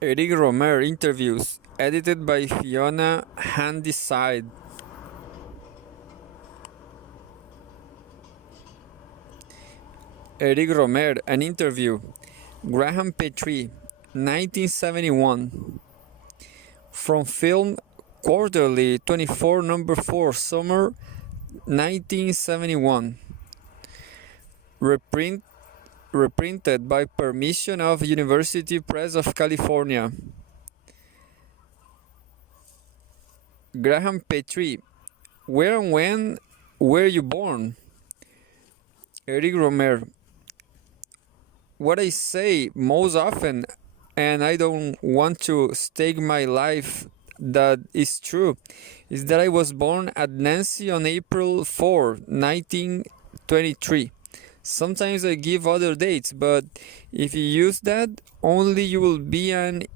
Eric Rohmer interviews, edited by Fiona Handyside. Eric Rohmer, an interview. Graham Petrie, 1971. From film Quarterly 24 number 4 summer 1971. Reprinted by permission of University Press of California. Graham Petrie, where and when were you born? Eric Rohmer, what I say most often, and I don't want to stake my life that is true, is that I was born at Nancy on April 4, 1923. Sometimes I give other dates, but if you use that, only you will be in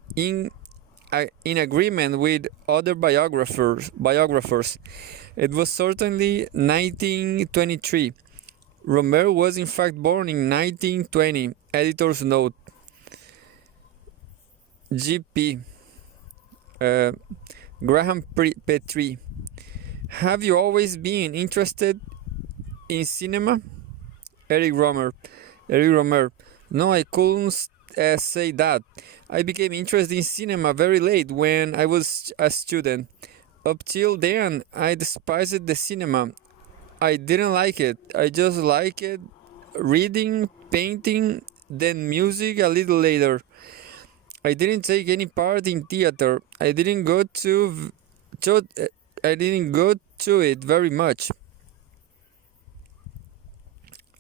agreement with other biographers. It was certainly 1923. Rohmer was in fact born in 1920. Editor's note. GP. Graham Petrie. Have you always been interested in cinema? Eric Rohmer. No, I couldn't say that. I became interested in cinema very late when I was a student. Up till then, I despised the cinema. I didn't like it. I just liked reading, painting, then music a little later. I didn't take any part in theater. I didn't go to it very much.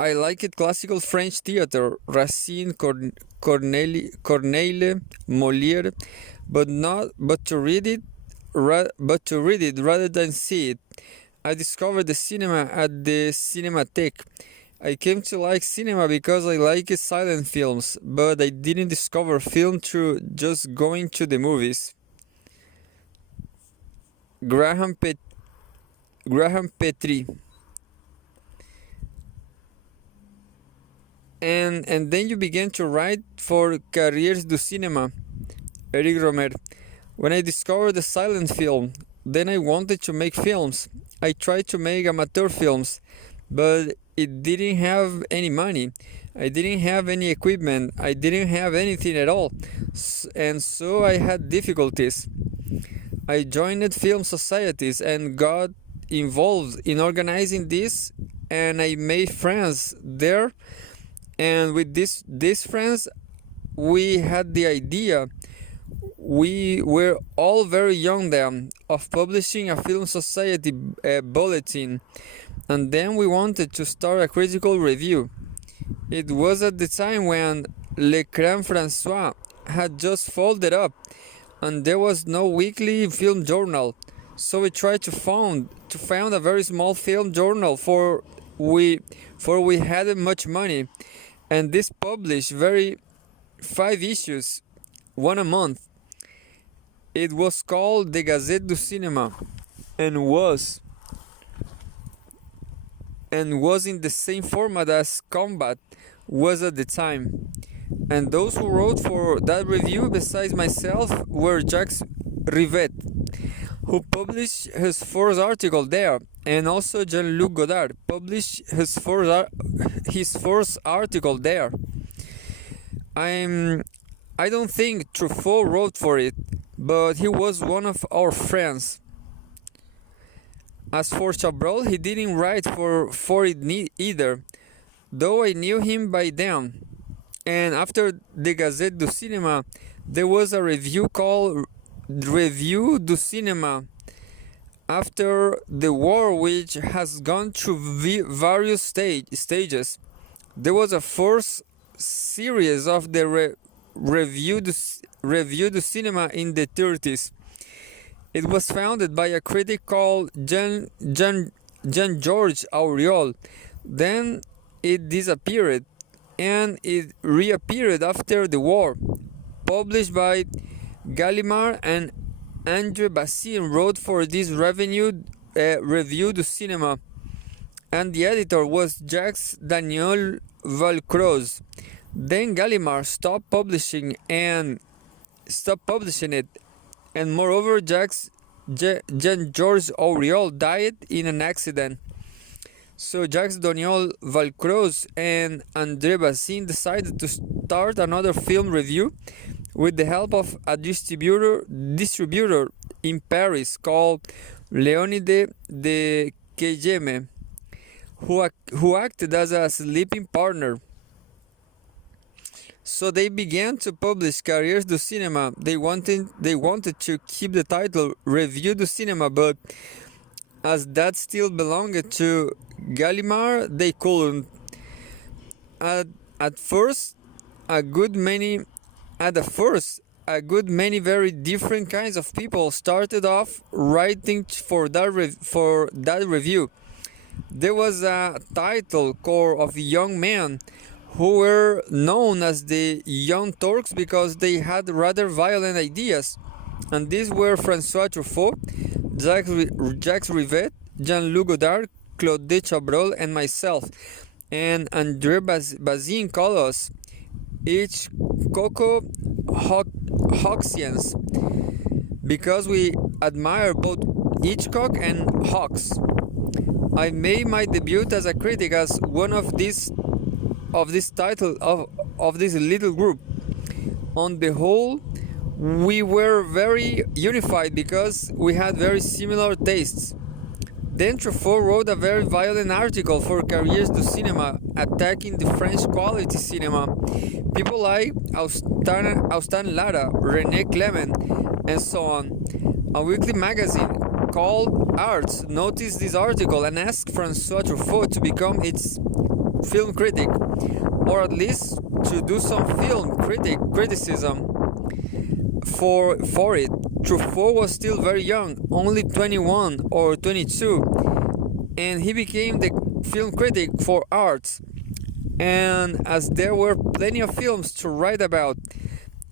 I liked classical French theater, Racine, Corneille, Molière, but to read it rather than see it. I discovered the cinema at the Cinematheque. I came to like cinema because I liked silent films, but I didn't discover film through just going to the movies. Graham Petrie. And then you began to write for Carrières du Cinéma. Eric Rohmer. When I discovered the silent film, then I wanted to make films. I tried to make amateur films, but it didn't have any money. I didn't have any equipment. I didn't have anything at all. And so I had difficulties. I joined film societies and got involved in organizing this, and I made friends there. And with these friends, we had the idea, we were all very young then, of publishing a film society bulletin, and then we wanted to start a critical review. It was at the time when Le Crème François had just folded up, and there was no weekly film journal. So we tried to found a very small film journal for we hadn't much money. And this published 5 issues, one a month. It was called the Gazette du Cinéma, and was in the same format as Combat was at the time. And those who wrote for that review, besides myself, were Jacques Rivet, who published his first article there, and also Jean-Luc Godard published his first article there. I don't think Truffaut wrote for it, but he was one of our friends. As for Chabrol, he didn't write for it either, though I knew him by then. And after the Gazette du Cinéma, there was a review called Revue du Cinéma after the war, which has gone through various stages. There was a first series of the Revue du Cinéma in the 30s. It was founded by a critic called Jean-Georges Auriol. Then it disappeared, and it reappeared after the war. Published by Gallimard, and André Bazin wrote for this Revue du Cinéma, and the editor was Jacques Daniel Valcroze. Then Gallimard stopped publishing, and stopped publishing it, and moreover, Jean-Georges Auriol died in an accident. So Jacques Doniol Valcroze and André Bazin decided to start another film review with the help of a distributor in Paris called Leonide de Cayeme, who acted as a sleeping partner. So they began to publish Carrières du Cinéma. They wanted to keep the title Revue du Cinéma, but as that still belonged to Gallimard, they couldn't. At first, a good many very different kinds of people started off writing for that review. There was a title core of young men who were known as the Young Turks because they had rather violent ideas, and these were François Truffaut, Jacques Rivette, Jean-Luc Godard, Claude Chabrol, and myself. And André Bazin called us each Coco Hawksians because we admire both Hitchcock and Hawks. I made my debut as a critic as one of this title of this little group. On the whole, we were very unified because we had very similar tastes. Then Truffaut wrote a very violent article for Carrières du Cinéma attacking the French quality cinema. People like Austin Lara, René Clement, and so on. A weekly magazine called Arts noticed this article and asked François Truffaut to become its film critic, or at least to do some film criticism for it. Truffaut was still very young, only 21 or 22, and he became the film critic for Arts. And as there were plenty of films to write about,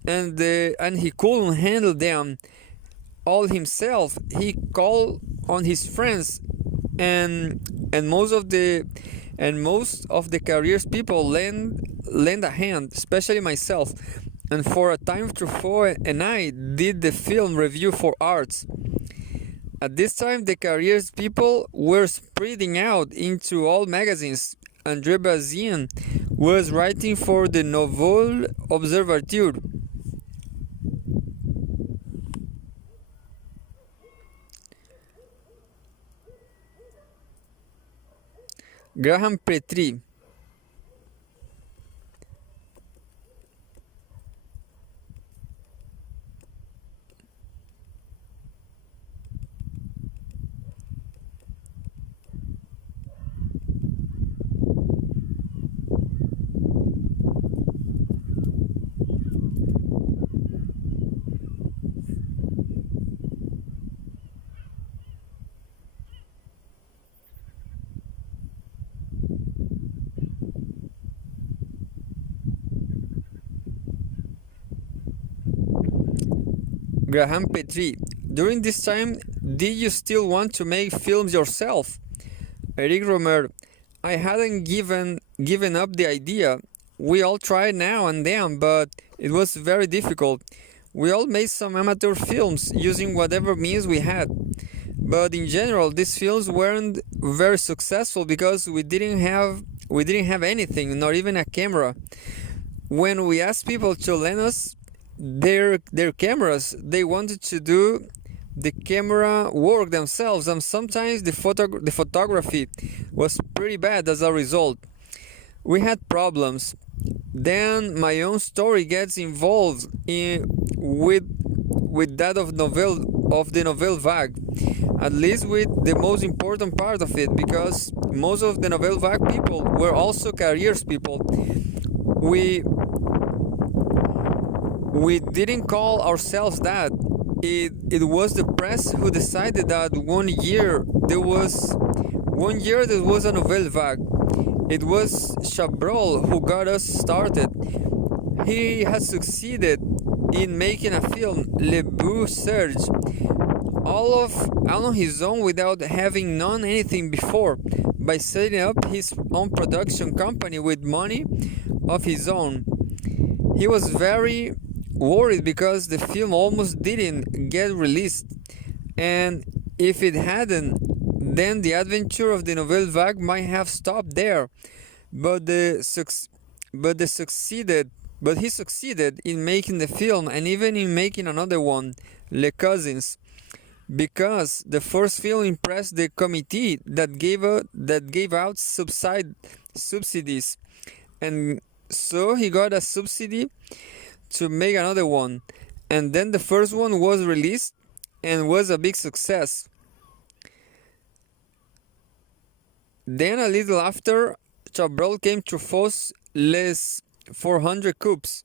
and he couldn't handle them all himself, he called on his friends, and most of the Carrières people lend a hand, especially myself. And for a time, Truffaut and I did the film review for Arts. At this time, the Carrières people were spreading out into all magazines. André Bazin was writing for the Nouvel Observateur. Graham Petrie. Graham Petrie. During this time, did you still want to make films yourself? Eric Rohmer. I hadn't given up the idea. We all tried now and then, but it was very difficult. We all made some amateur films using whatever means we had. But in general, these films weren't very successful because we didn't have anything, not even a camera. When we asked people to lend us their cameras, they wanted to do the camera work themselves, and sometimes the photography was pretty bad as a result. We had problems. Then my own story gets involved with that of the Nouvelle Vague, at least with the most important part of it, because most of the Nouvelle Vague people were also Carrières people. We didn't call ourselves that. It was the press who decided that one year there was a Nouvelle Vague. It was Chabrol who got us started. He has succeeded in making a film, Le Beau Serge, all on his own without having known anything before, by setting up his own production company with money of his own. He was very worried because the film almost didn't get released, and if it hadn't, then the adventure of the Nouvelle Vague might have stopped there. But he succeeded in making the film and even in making another one, Les Cousins, because the first film impressed the committee that gave out subsidies, and so he got a subsidy to make another one, and then the first one was released and was a big success. Then a little after, Chabrol came to force Les 400 Coups,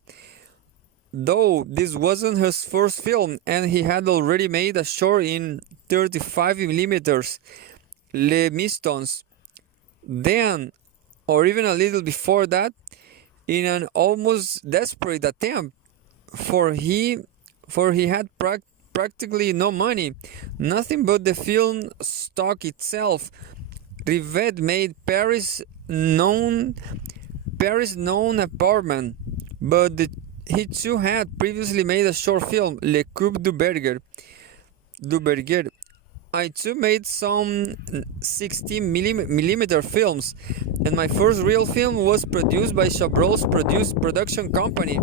though this wasn't his first film and he had already made a short in 35mm, Les Mistons. Then, or even a little before that, in an almost desperate attempt, for he had practically no money, nothing but the film stock itself. Rivet made Paris known apartment, but he too had previously made a short film, Le Coupe du Berger. I too made some 16mm films, and my first real film was produced by Chabrol's production company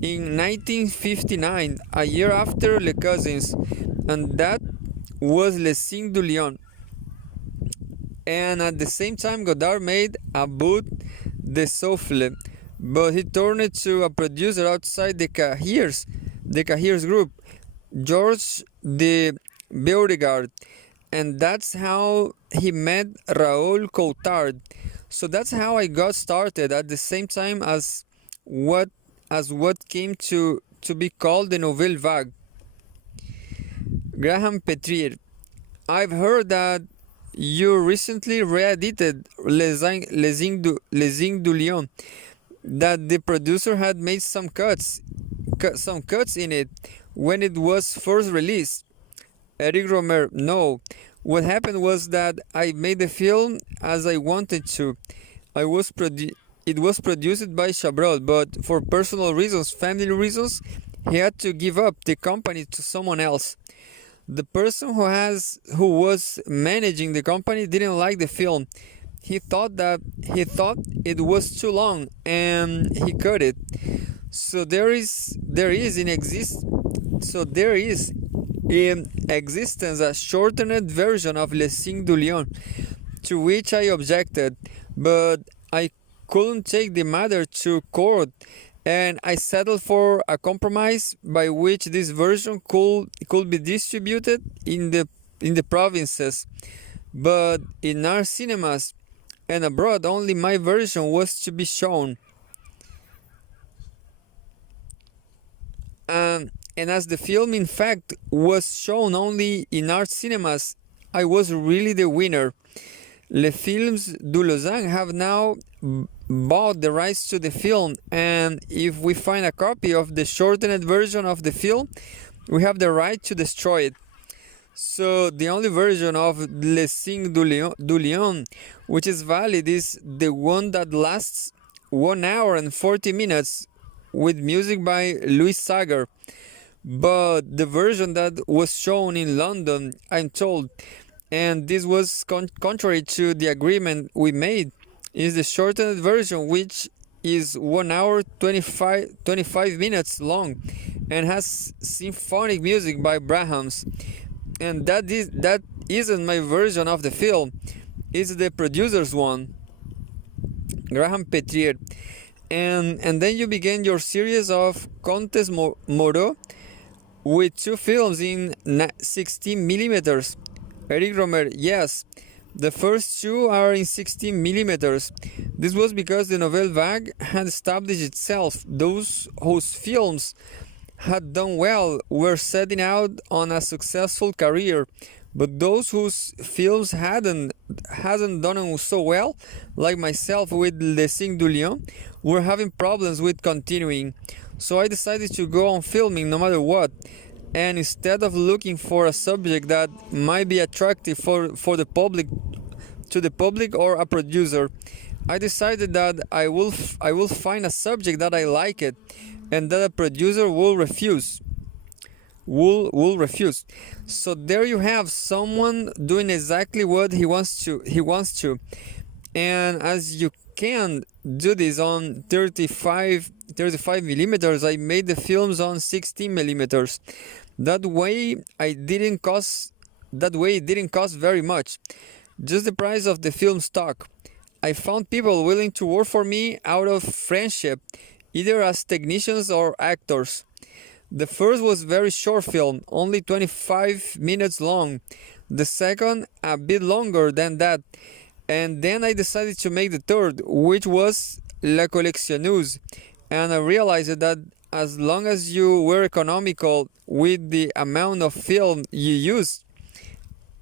in 1959, a year after Les Cousins, and that was Les Cinq du Lion. And at the same time, Godard made A Bout de Souffle, but he turned it to a producer outside the Cahiers group, Georges de Beauregard, and that's how he met Raoul Coulthard. So that's how I got started at the same time as what came to be called the Nouvelle Vague. Graham Petrie, I've heard that you recently re-edited Les Cinq du Lion, that the producer had made some cuts in it when it was first released. Eric Rohmer, no. What happened was that I made the film as I wanted to. It was produced by Chabrol, but for personal reasons, family reasons, he had to give up the company to someone else. The person who was managing the company didn't like the film. He thought it was too long, and he cut it. So there is in existence a shortened version of Les Cinq du Lion, to which I objected, but I couldn't take the matter to court, and I settled for a compromise by which this version could be distributed in the provinces, but in our cinemas and abroad only my version was to be shown. And as the film in fact was shown only in art cinemas, I was really the winner. Les Films du Lausanne have now bought the rights to the film, and if we find a copy of the shortened version of the film, we have the right to destroy it. So the only version of Les Cinq du Lion which is valid is the one that lasts 1 hour and 40 minutes with music by Louis Sagar. But the version that was shown in London, I'm told, and this was contrary to the agreement we made, is the shortened version, which is 1 hour 25 minutes long and has symphonic music by Brahms. And that isn't my version of the film, it's the producer's one. Graham Petrie. And then you began your series of Contes Moreau with 2 films in 16mm. Eric Rohmer, yes, the first 2 are in 16mm. This was because the Nouvelle Vague had established itself. Those whose films had done well were setting out on a successful career, but those whose films hadn't done so well, like myself with Les Cinq du Lion, were having problems with continuing. So I decided to go on filming no matter what, and instead of looking for a subject that might be attractive for the public, to the public or a producer, I decided that I will find a subject that I like it, and that a producer will refuse. Will refuse. So there you have someone doing exactly what he wants to. And as you can do this on 35 millimeters, I made the films on 16 millimeters. That way it didn't cost very much, just the price of the film stock. I found people willing to work for me out of friendship, either as technicians or actors. The first was very short film, only 25 minutes long. The second a bit longer than that. And then I decided to make the third, which was La Collectionneuse. And I realized that as long as you were economical with the amount of film you used,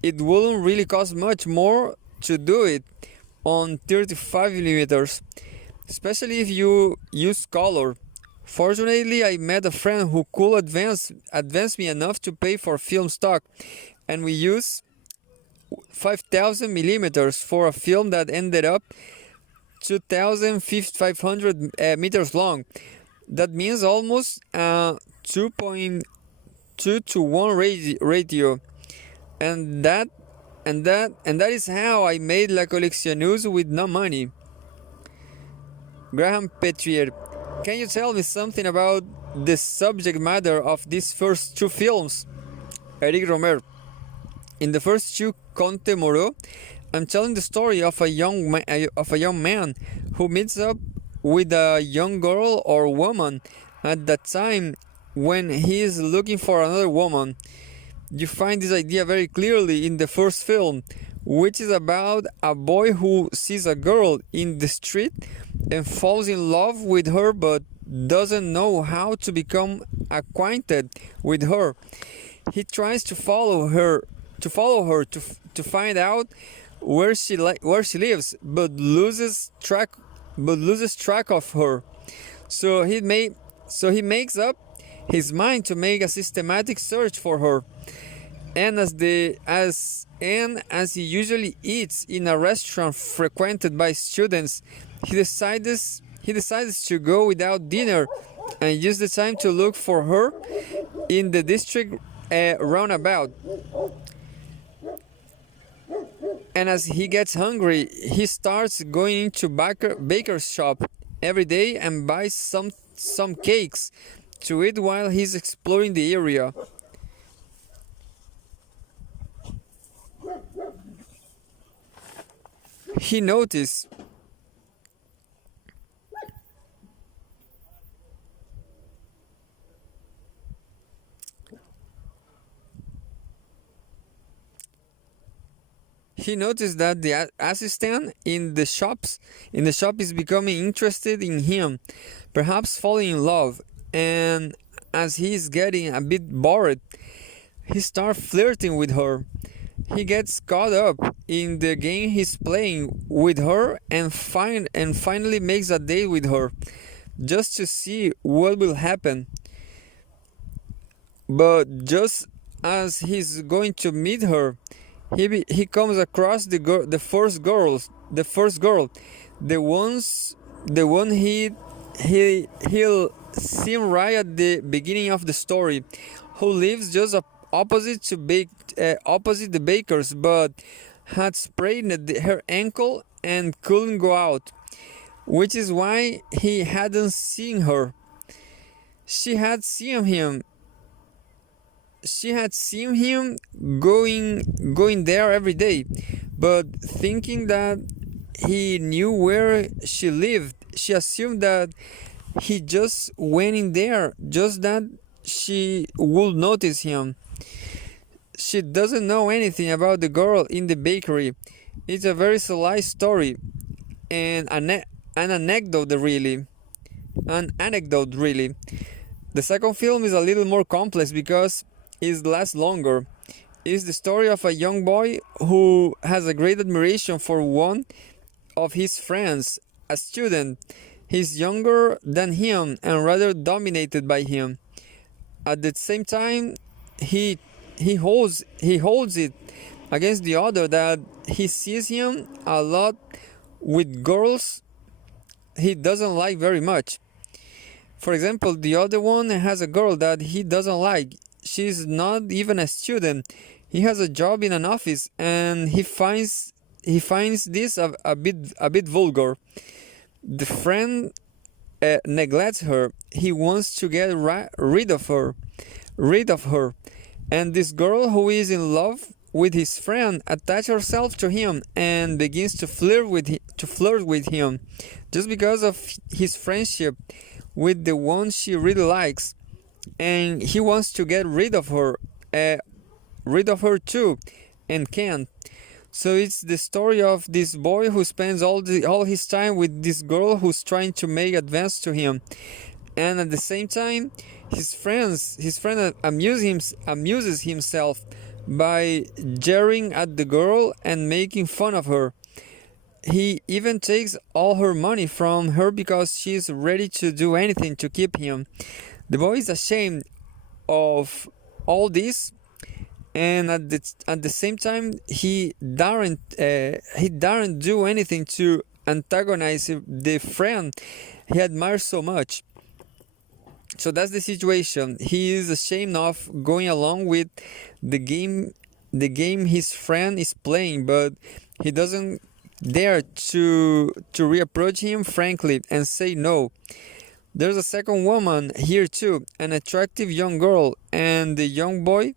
it wouldn't really cost much more to do it on 35 millimeters, especially if you use color. Fortunately, I met a friend who could advance me enough to pay for film stock, and we used 5,000 millimeters for a film that ended up 2,500 meters long. That means almost 2.2 to 1 ratio, and that is how I made La Collectionneuse with no money. Graham Petrie, can you tell me something about the subject matter of these first two films? Eric Rohmer, in the first two, Conte Moreau, I'm telling the story of a young man who meets up with a young girl or woman at that time when he is looking for another woman. You find this idea very clearly in the first film, which is about a boy who sees a girl in the street and falls in love with her but doesn't know how to become acquainted with her. He tries to follow her to find out where she lives, but loses track of her. So he makes up his mind to make a systematic search for her. And as he usually eats in a restaurant frequented by students, he decides to go without dinner and use the time to look for her in the district roundabout. And as he gets hungry, he starts going into baker's shop every day and buys some cakes to eat while he's exploring the area. He noticed that the assistant in the shop is becoming interested in him, perhaps falling in love, and as he is getting a bit bored, he starts flirting with her. He gets caught up in the game he's playing with her and finally makes a date with her, just to see what will happen. But just as he's going to meet her, he comes across the first girl, the one he'll see right at the beginning of the story, who lives just opposite the bakers, but had sprained her ankle and couldn't go out, which is why he hadn't seen her. She had seen him going there every day, but thinking that he knew where she lived, she assumed that he just went in there just that she would notice him. She doesn't know anything about the girl in the bakery. It's a very silly story and an anecdote really. The second film is a little more complex because it lasts longer. It's the story of a young boy who has a great admiration for one of his friends, a student. He's younger than him and rather dominated by him. At the same time, he holds it against the other that he sees him a lot with girls he doesn't like very much. For example, the other one has a girl that he doesn't like. She's not even a student. He has a job in an office, and he finds this a bit vulgar. The friend neglects her. He wants to get rid of her, and this girl who is in love with his friend attaches herself to him and begins to flirt with him just because of his friendship with the one she really likes, and he wants to get rid of her too, and can't. So it's the story of this boy who spends all his time with this girl who's trying to make advance to him, and at the same time, his friend amuses himself by jeering at the girl and making fun of her. He even takes all her money from her because she's ready to do anything to keep him. The boy is ashamed of all this, and at the same time, he daren't do anything to antagonize the friend he admires so much. So that's the situation. He is ashamed of going along with the game his friend is playing, but he doesn't dare to reapproach him frankly and say no. There's a second woman here too, an attractive young girl, and the young boy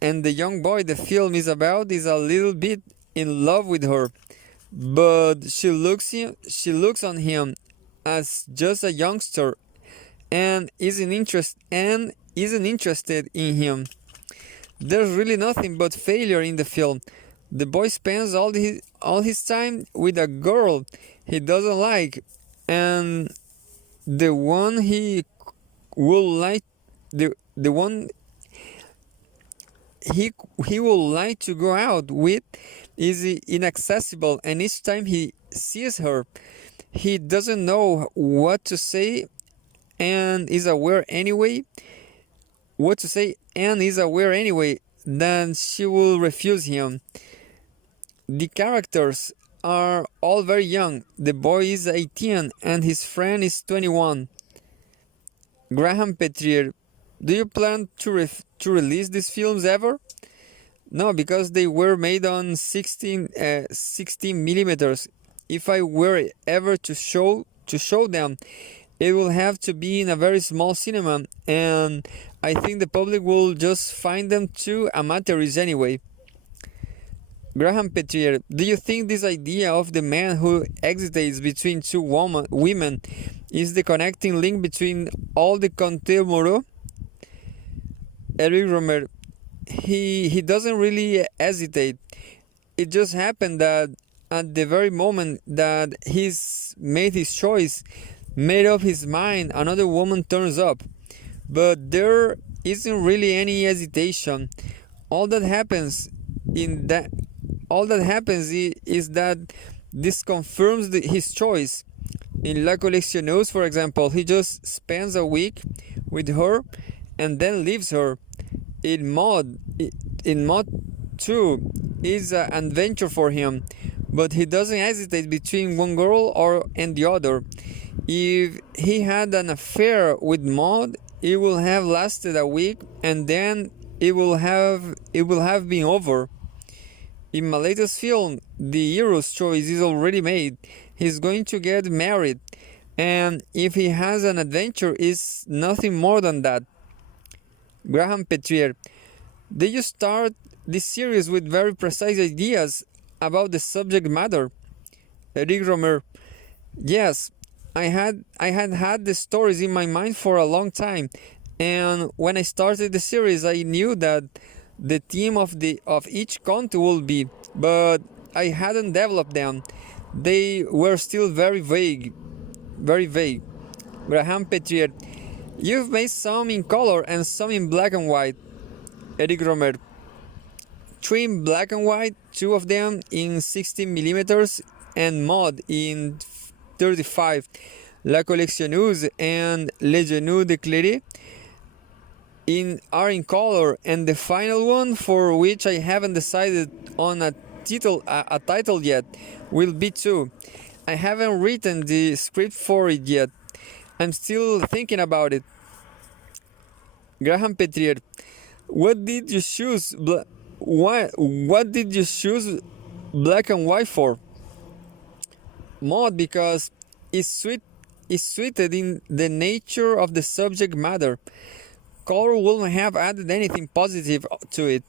the film is about is a little bit in love with her, but she looks on him as just a youngster and isn't interested in him. There's really nothing but failure in the film. The boy spends all his time with a girl he doesn't like, and the one he will like the one he will like to go out with is inaccessible, and each time he sees her, he doesn't know what to say and is aware anyway that she will refuse him. The characters are all very young. The boy is 18 and his friend is 21. Graham Petrie, do you plan to release these films ever? No, because they were made on 16 millimeters. If I were ever to show them, it will have to be in a very small cinema, and I think the public will just find them too amateurish anyway. Graham Petrie, do you think this idea of the man who hesitates between two women is the connecting link between all the Conte Moro? Eric Rohmer, he doesn't really hesitate. It just happened that at the very moment that he's made his choice, made up his mind, another woman turns up. But there isn't really any hesitation. All that happens is that this confirms his choice. In La Collectioneuse, for example, he just spends a week with her and then leaves her. In Mod 2 is an adventure for him, but he doesn't hesitate between one girl and the other. If he had an affair with Maud, it will have lasted a week, and then it will have been over. In my latest film, the hero's choice is already made. He's going to get married, and if he has an adventure, it's nothing more than that. Graham Petrie, did you start this series with very precise ideas about the subject matter? Eric Rohmer, yes, I had the stories in my mind for a long time, and when I started the series, I knew that the theme of each conte would be, but I hadn't developed them. They were still very vague. Graham Petrie, you've made some in color and some in black and white. Eric Rohmer, 3 in black and white, 2 of them in 16 millimeters, and Mod in 35. La Collectioneuse and Le Genou de Cléry are in color, and the final one, for which I haven't decided on a title yet, will be 2. I haven't written the script for it yet. I'm still thinking about it. Graham Petrie, what did you choose? What did you choose black and white for? Mod because it's sweet. Is suited in the nature of the subject matter. Color wouldn't have added anything positive to it.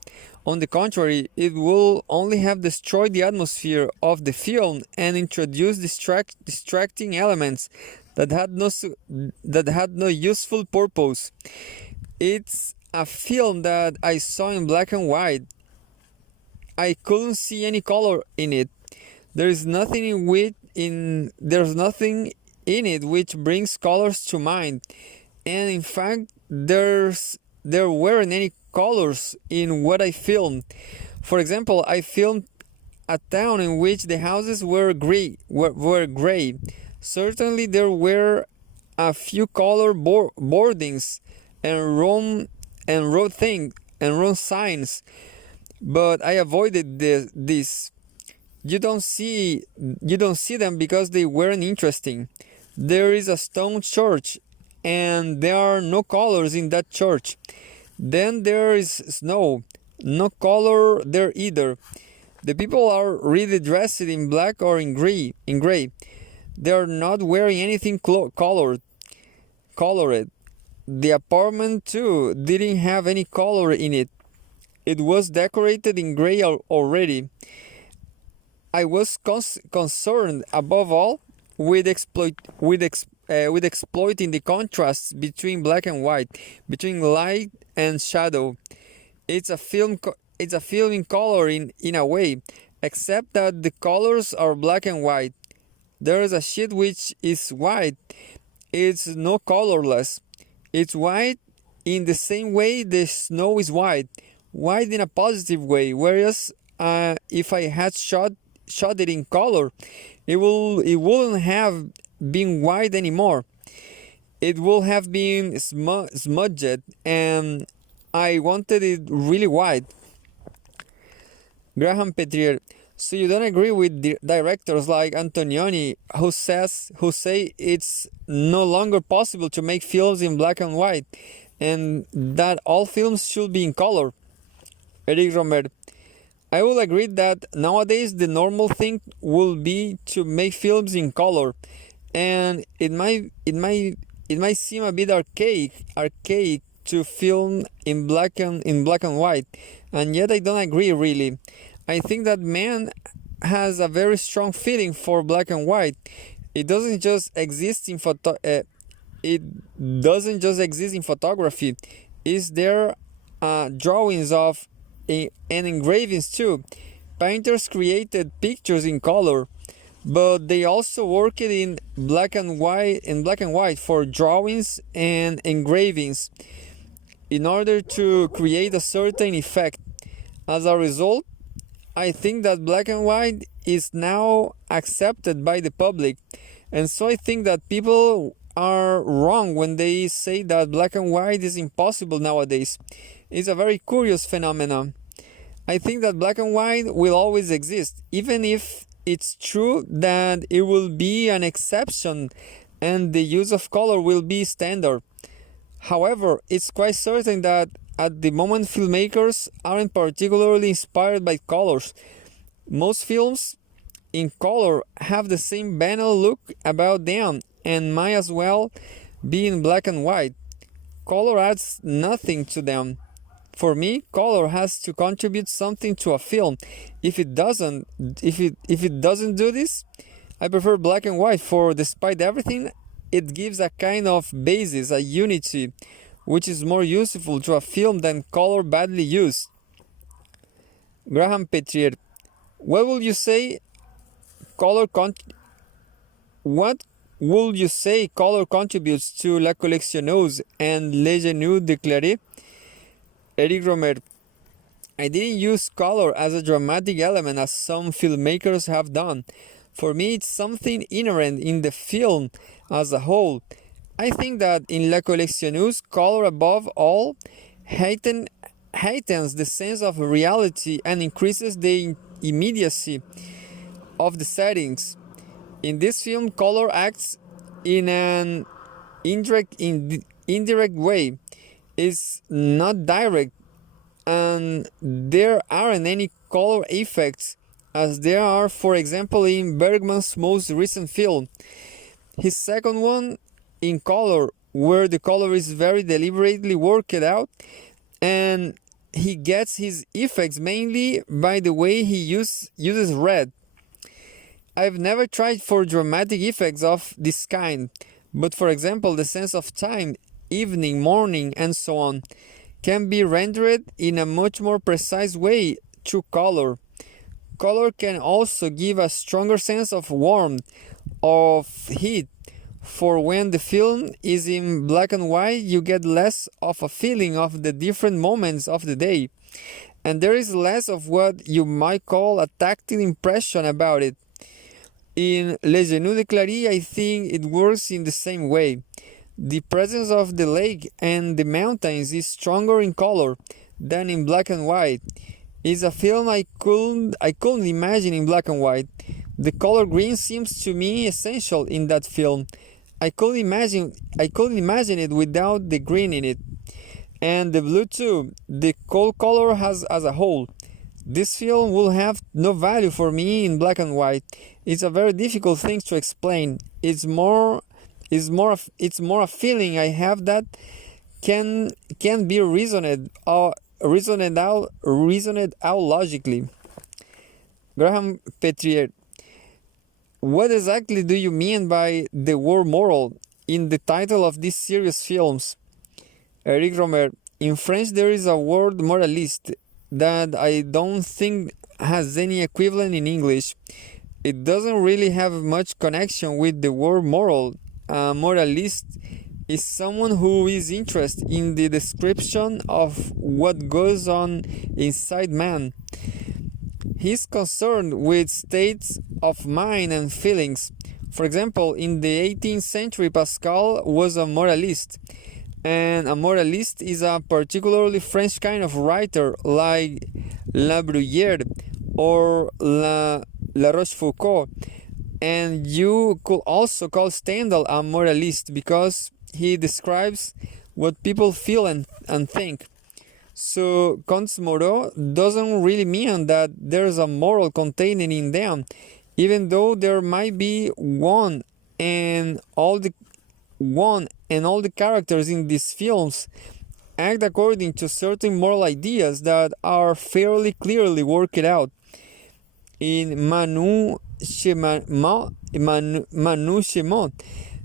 On the contrary, it will only have destroyed the atmosphere of the film and introduced distracting elements that had no useful purpose. It's a film that I saw in black and white. I couldn't see any color in it. There's nothing in it which brings colors to mind. And in fact, there weren't any colors in what I filmed. For example, I filmed a town in which the houses were gray. Certainly there were a few color boardings and road signs, but I avoided this. You don't see them because they weren't interesting. There is a stone church and there are no colors in that church. Then there is snow, no color there either. The people are really dressed in black or in gray. They are not wearing anything colored. The apartment too didn't have any color in it. It was decorated in gray already. I was concerned above all with exploiting the contrasts between black and white, between light and shadow. It's a film in color in a way, except that the colors are black and white. There is a sheet which is white. It's no colorless. It's white in the same way the snow is white in a positive way. Whereas if I had shot it in color, it wouldn't have been white anymore. It would have been smudged, and I wanted it really white. Graham Petrie, so you don't agree with directors like Antonioni who say it's no longer possible to make films in black and white, and that all films should be in color? Eric Rohmer, I will agree that nowadays the normal thing will be to make films in color, and it might seem a bit archaic to film in black and white, and yet I don't agree really. I think that man has a very strong feeling for black and white. It doesn't just exist in photography. Is there drawings of and engravings too? Painters created pictures in color, but they also worked in black and white for drawings and engravings in order to create a certain effect. As a result, I think that black and white is now accepted by the public, and so I think that people are wrong when they say that black and white is impossible nowadays. It's a very curious phenomenon. I think that black and white will always exist, even if it's true that it will be an exception and the use of color will be standard. However, it's quite certain that at the moment filmmakers aren't particularly inspired by colors. Most films in color have the same banal look about them and might as well be in black and white. Color adds nothing to them. For me, color has to contribute something to a film. If it doesn't do this, I prefer black and white, for despite everything, it gives a kind of basis, a unity, which is more useful to a film than color badly used. Graham Petrie, what would you say color contributes to La Collectionneuse and Les Genoux Déclarés? Eric Rohmer, I didn't use color as a dramatic element as some filmmakers have done. For me, it's something inherent in the film as a whole. I think that in La Collectionneuse, color above all heightens the sense of reality and increases the immediacy of the settings. In this film, color acts in an indirect way. It's not direct, and there aren't any color effects as there are, for example, in Bergman's most recent film. His second one, in color, where the color is very deliberately worked out, and he gets his effects mainly by the way he uses red. I've never tried for dramatic effects of this kind, but for example, the sense of time, evening, morning, and so on, can be rendered in a much more precise way through color. Color can also give a stronger sense of warmth, of heat. For when the film is in black and white, you get less of a feeling of the different moments of the day, and there is less of what you might call a tactile impression about it. In Les Genoux de Clary, I think it works in the same way. The presence of the lake and the mountains is stronger in color than in black and white. It's a film I couldn't imagine in black and white. The color green seems to me essential in that film. I couldn't imagine it without the green in it. And the blue too, the cold color has as a whole. This film will have no value for me in black and white. It's a very difficult thing to explain. It's more a feeling I have that can be reasoned out logically. Graham Petrie, what exactly do you mean by the word moral in the title of these series films? Eric Rohmer, in French there is a word moraliste that I don't think has any equivalent in English. It doesn't really have much connection with the word moral. A moralist is someone who is interested in the description of what goes on inside man. He's concerned with states of mind and feelings. For example, in the 18th century, Pascal was a moralist. And a moralist is a particularly French kind of writer like La Bruyère or La Rochefoucauld. And you could also call Stendhal a moralist because he describes what people feel and think. So Comte's moraux doesn't really mean that there's a moral contained in them, even though there might be one and all the characters in these films act according to certain moral ideas that are fairly clearly worked out. In Manu Chemont,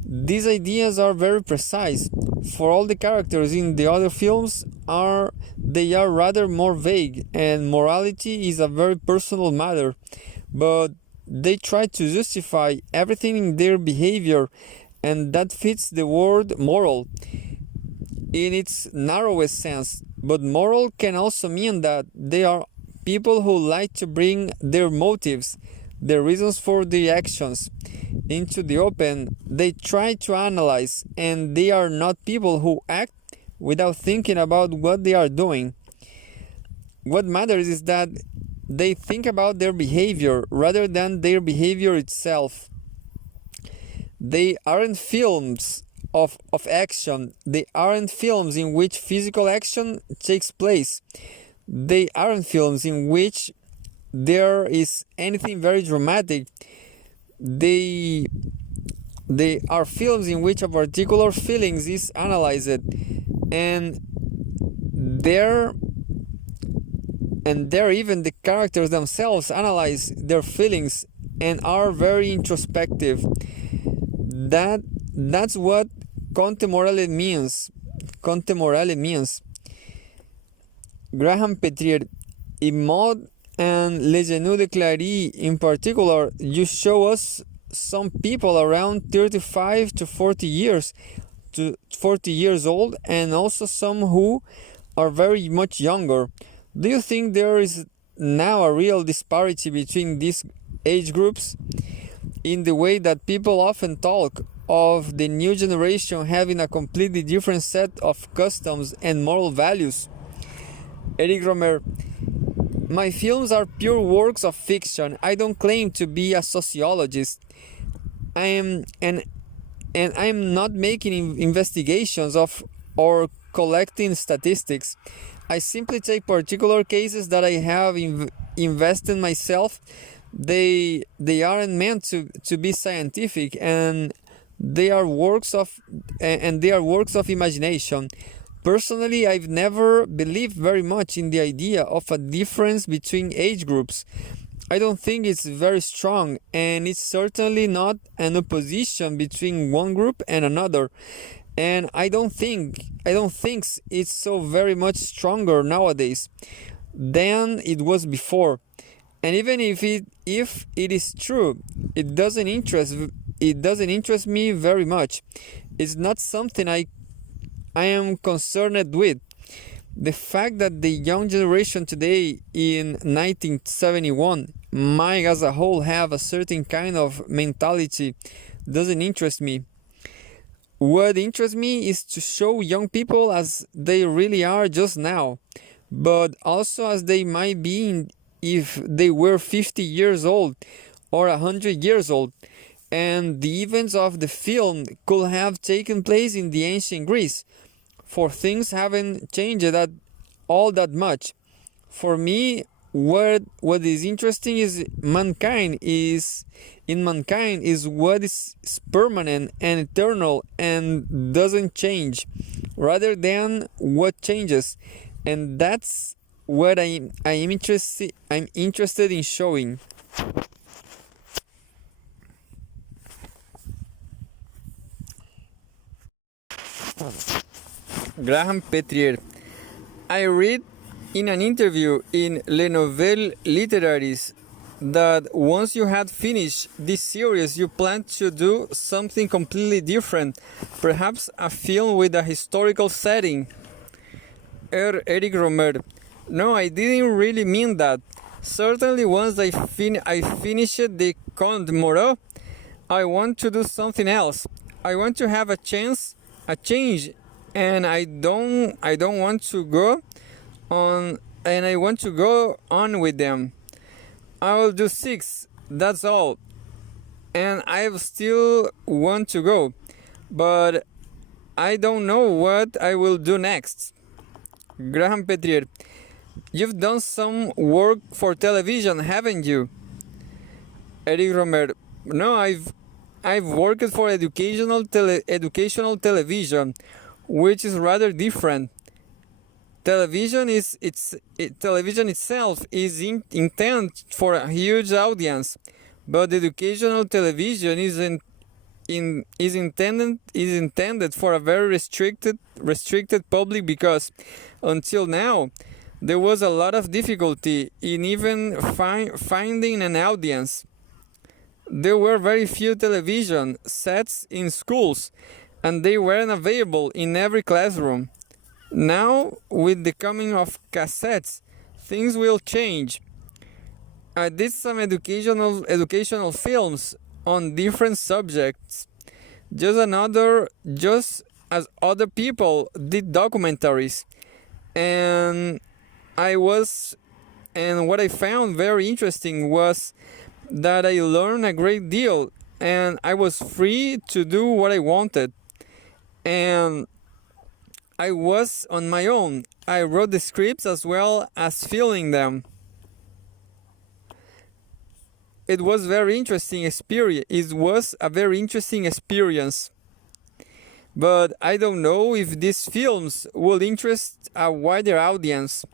these ideas are very precise. For all the characters in the other films they are rather more vague, and morality is a very personal matter, but they try to justify everything in their behavior, and that fits the word moral in its narrowest sense. But moral can also mean that they are people who like to bring their motives, the reasons for the actions, into the open. They try to analyze, and they are not people who act without thinking about what they are doing. What matters is that they think about their behavior rather than their behavior itself. They aren't films of action. They aren't films in which physical action takes place. They aren't films in which there is anything very dramatic. They are films in which a particular feelings is analyzed, and there even the characters themselves analyze their feelings and are very introspective. That's what Conte Morale means. Conte Morale means. Graham Petrie, in Maud and Les Genoux de Clary in particular, you show us some people around 35 to 40 years old, and also some who are very much younger. Do you think there is now a real disparity between these age groups in the way that people often talk of the new generation having a completely different set of customs and moral values? Eric Rohmer, my films are pure works of fiction. I don't claim to be a sociologist. I am an and I'm not making investigations of or collecting statistics. I simply take particular cases that I have invested myself. They aren't meant to be scientific, and they are works of imagination. Personally, I've never believed very much in the idea of a difference between age groups. I don't think it's very strong, and it's certainly not an opposition between one group and another. And I don't think it's so very much stronger nowadays than it was before. And even if it is true, it doesn't interest me very much. It's not something I am concerned with. The fact that the young generation today in 1971 might as a whole have a certain kind of mentality doesn't interest me. What interests me is to show young people as they really are just now, but also as they might be if they were 50 years old or 100 years old, and the events of the film could have taken place in the ancient Greece, for things haven't changed all that much. For me, what is interesting is mankind is what is permanent and eternal and doesn't change, rather than what changes, and that's what I'm interested in showing. Graham Petrie. I read in an interview in Les Nouvelles Littéraires that once you had finished this series, you planned to do something completely different, perhaps a film with a historical setting. Eric Rohmer. No, I didn't really mean that. Certainly, once I finished the Conde Moreau, I want to do something else. I want to have a change, and I don't want to go on, and I want to go on with them. I will do 6, that's all. And I still want to go, but I don't know what I will do next. Graham Petrier, you've done some work for television, haven't you? Eric Rohmer, no, I've worked for educational television, which is rather different. Television itself is intended for a huge audience, but educational television is intended for a very restricted public, because until now there was a lot of difficulty in even finding an audience. There were very few television sets in schools, and they weren't available in every classroom. Now, with the coming of cassettes, things will change. I did some educational films on different subjects, just as other people did documentaries, and what I found very interesting was that I learned a great deal, and I was free to do what I wanted, and I was on my own. I wrote the scripts as well as filming them. It was very interesting experience. It was a very interesting experience. But I don't know if these films will interest a wider audience.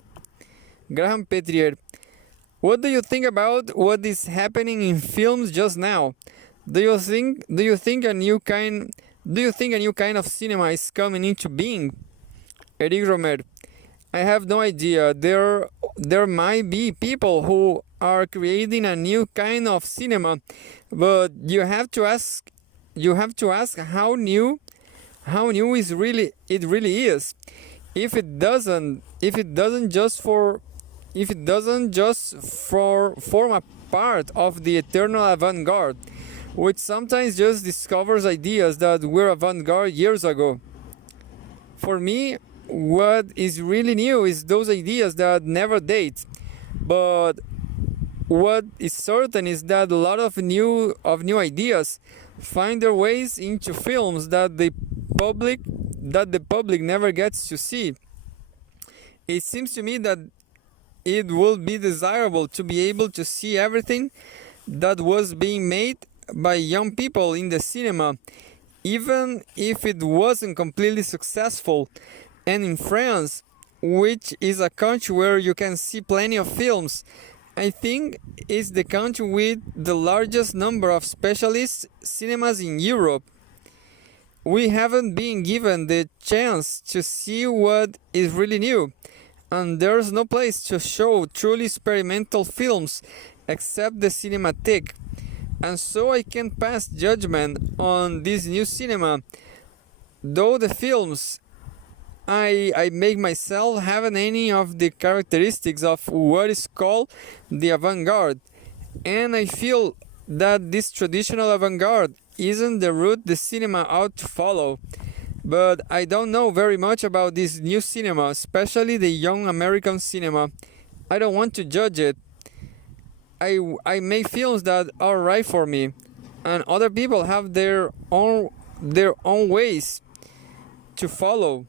Graham Petrier, what do you think about what is happening in films just now? Do you think a new kind of cinema is coming into being? Eric Rohmer, I have no idea. There might be people who are creating a new kind of cinema, but you have to ask how new it really is. If it doesn't just form a part of the eternal avant-garde, which sometimes just discovers ideas that were avant-garde years ago. For me, what is really new is those ideas that never date, but what is certain is that a lot of new ideas find their ways into films that the public never gets to see. It seems to me that it would be desirable to be able to see everything that was being made by young people in the cinema, even if it wasn't completely successful. And in France, which is a country where you can see plenty of films, I think it's the country with the largest number of specialist cinemas in Europe. We haven't been given the chance to see what is really new, and there's no place to show truly experimental films except the Cinematheque. And so I can't pass judgment on this new cinema, though the films I make myself haven't any of the characteristics of what is called the avant-garde. And I feel that this traditional avant-garde isn't the route the cinema ought to follow. But I don't know very much about this new cinema, especially the young American cinema. I don't want to judge it. I make films that are right for me, and other people have their own ways to follow.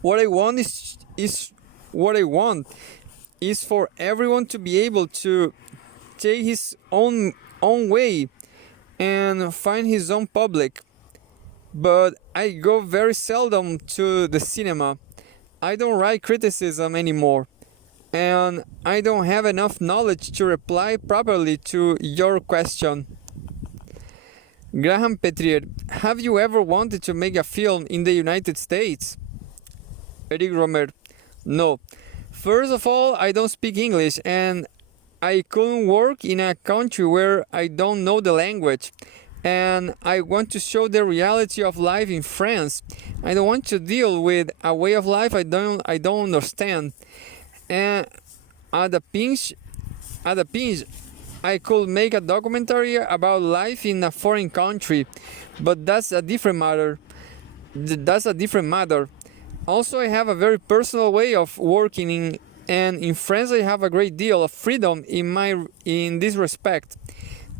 What I want is for everyone to be able to take his own way and find his own public. But I go very seldom to the cinema. I don't write criticism anymore, and I don't have enough knowledge to reply properly to your question. Graham Petrie, have you ever wanted to make a film in the United States? Eric Rohmer, no. First of all, I don't speak English, and I couldn't work in a country where I don't know the language. And I want to show the reality of life in France. I don't want to deal with a way of life I don't understand. And at the pinch, I could make a documentary about life in a foreign country, but that's a different matter. Also, I have a very personal way of working and in France I have a great deal of freedom in this respect.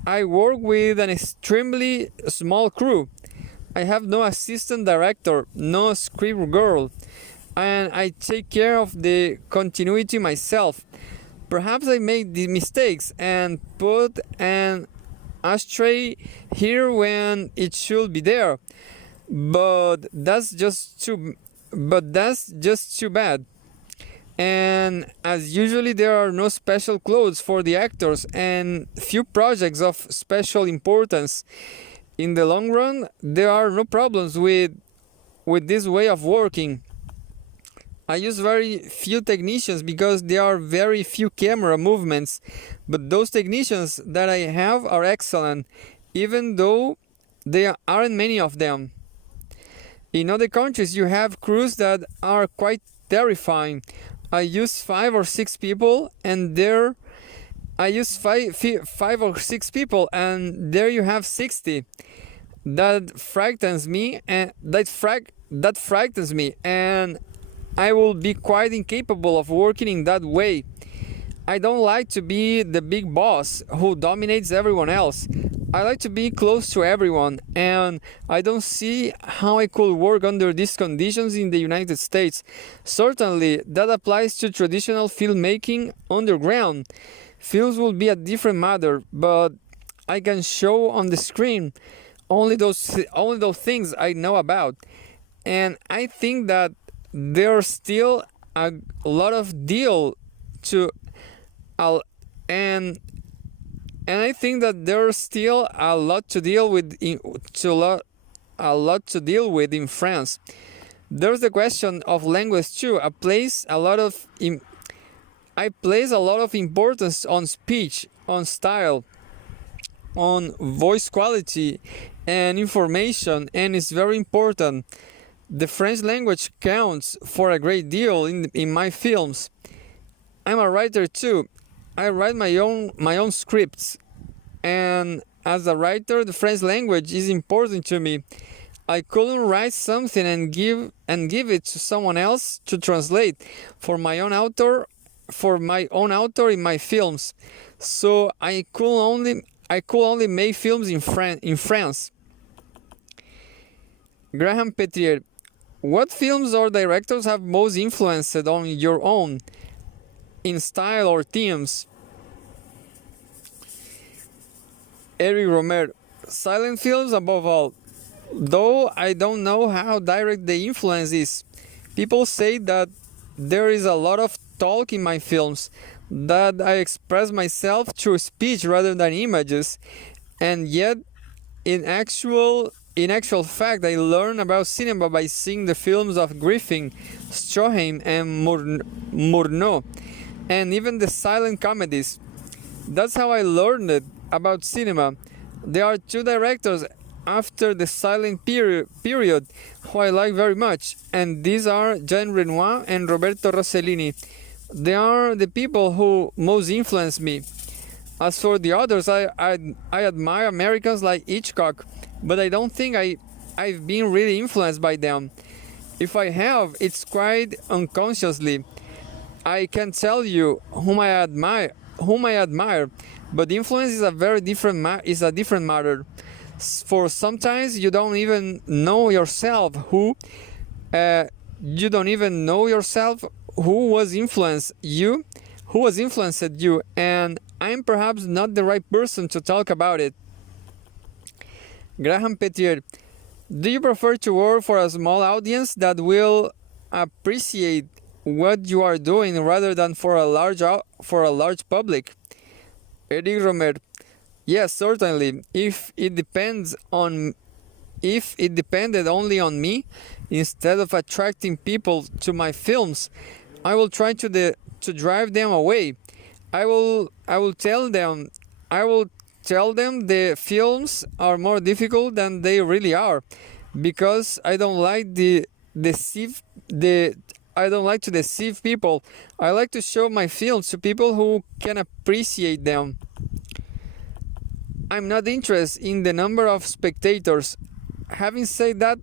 I work with an extremely small crew. I have no assistant director, no script girl, and I take care of the continuity myself. Perhaps I make the mistakes and put an ashtray here when it should be there, but that's just too bad. And as usually there are no special clothes for the actors and few projects of special importance. In the long run, there are no problems with this way of working. I use very few technicians because there are very few camera movements, but those technicians that I have are excellent, even though there aren't many of them. In other countries, you have crews that are quite terrifying. I use 5 or 6 people, and there you have 60. That frightens me, and that frightens me, and I will be quite incapable of working in that way. I don't like to be the big boss who dominates everyone else. I like to be close to everyone, and I don't see how I could work under these conditions in the United States. Certainly, that applies to traditional filmmaking underground. Films will be a different matter, but I can show on the screen only those things I know about. And I think that there's still a lot of deal to and I think that there's still a lot to deal with in France. There's the question of language too. I place a lot of importance on speech, on style, on voice quality and information, and it's very important. The French language counts for a great deal in my films. I'm a writer too. I write my own scripts, and as a writer, the French language is important to me. I couldn't write something and give it to someone else to translate. For my own author, for my own author in my films, so I could only make films in France. Graham Petrie, what films or directors have most influenced on your own in style or themes? Eric Rohmer, silent films above all. Though I don't know how direct the influence is. People say that there is a lot of talk in my films, that I express myself through speech rather than images, and yet in actual fact I learn about cinema by seeing the films of Griffin, Stroheim and Murnau, and even the silent comedies. That's how I learned about cinema. There are two directors after the silent period who I like very much, and these are Jean Renoir and Roberto Rossellini. They are the people who most influence me. As for the others, I admire Americans like Hitchcock, but I don't think I've been really influenced by them. If I have, it's quite unconsciously. I can tell you whom I admire, but influence is a very different matter. For sometimes you don't even know yourself who was influenced you, and I'm perhaps not the right person to talk about it. Graham Petrie, do you prefer to work for a small audience that will appreciate what you are doing rather than for a large public? Eric Rohmer, yes, certainly. If it depended only on me, instead of attracting people to my films, I will try to drive them away. I will tell them the films are more difficult than they really are, because I don't like to deceive people. I like to show my films to people who can appreciate them. I'm not interested in the number of spectators. Having said that,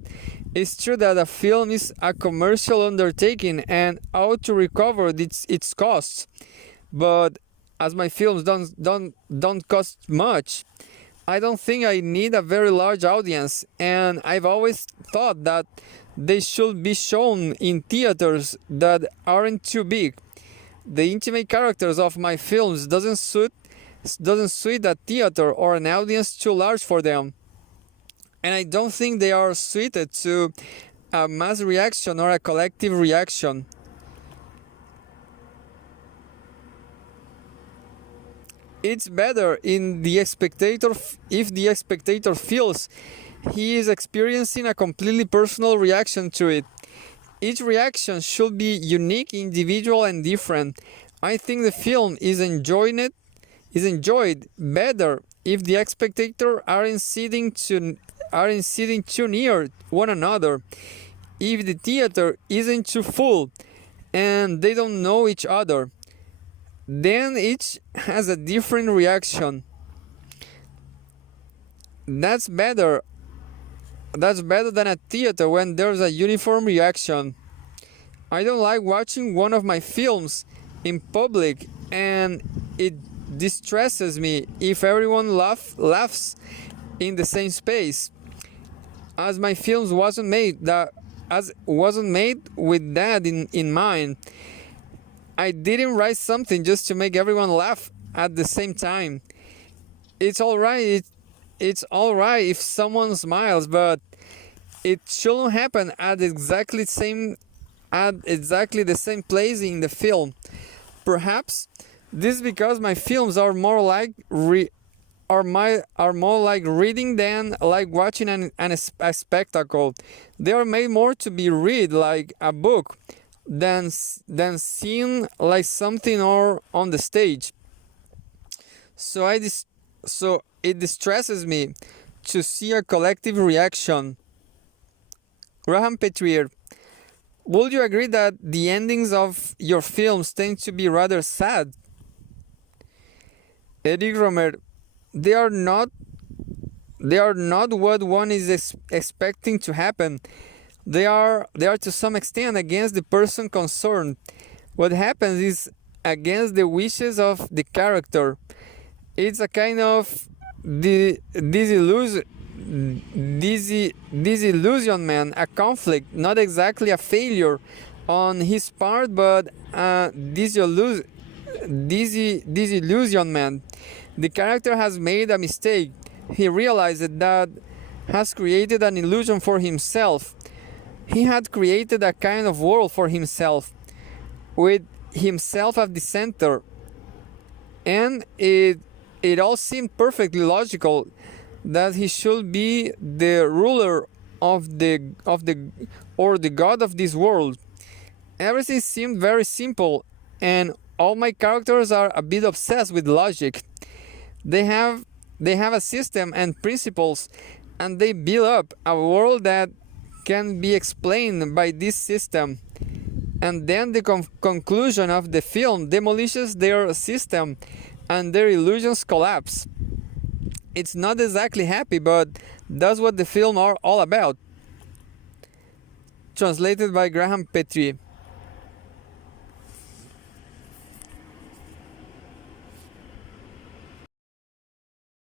it's true that a film is a commercial undertaking and ought to recover its costs. But as my films don't cost much, I don't think I need a very large audience, and I've always thought that they should be shown in theaters that aren't too big. The intimate characters of my films doesn't suit a theater or an audience too large for them. And I don't think they are suited to a mass reaction or a collective reaction. It's better if the spectator feels he is experiencing a completely personal reaction to it. Each reaction should be unique, individual, and different. I think the film is enjoyed better if the spectators aren't sitting too near one another, if the theater isn't too full and they don't know each other. Then each has a different reaction. That's better than a theater when there's a uniform reaction. I don't like watching one of my films in public, and it distresses me if everyone laughs in the same space. As my films wasn't made with that in mind. I didn't write something just to make everyone laugh at the same time. It's all right if someone smiles, but it shouldn't happen at exactly the same place in the film. Perhaps this is because my films are more like reading than like watching a spectacle. They are made more to be read like a book than seen like something or on the stage. So it distresses me to see a collective reaction. Graham Petrie, would you agree that the endings of your films tend to be rather sad? Eric Rohmer, they are not what one is expecting to happen. They are to some extent against the person concerned. What happens is against the wishes of the character. It's a kind of disillusionment, a conflict, not exactly a failure on his part, but a disillusionment. The character has made a mistake. He realized that has created an illusion for himself. He had created a kind of world for himself, with himself at the center, and it all seemed perfectly logical that he should be the ruler of the or the god of this world. Everything seemed very simple, and all my characters are a bit obsessed with logic. They have a system and principles, and they build up a world that can be explained by this system. And then the conclusion of the film demolishes their system and their illusions collapse. It's not exactly happy, but that's what the film are all about. Translated by Graham Petrie.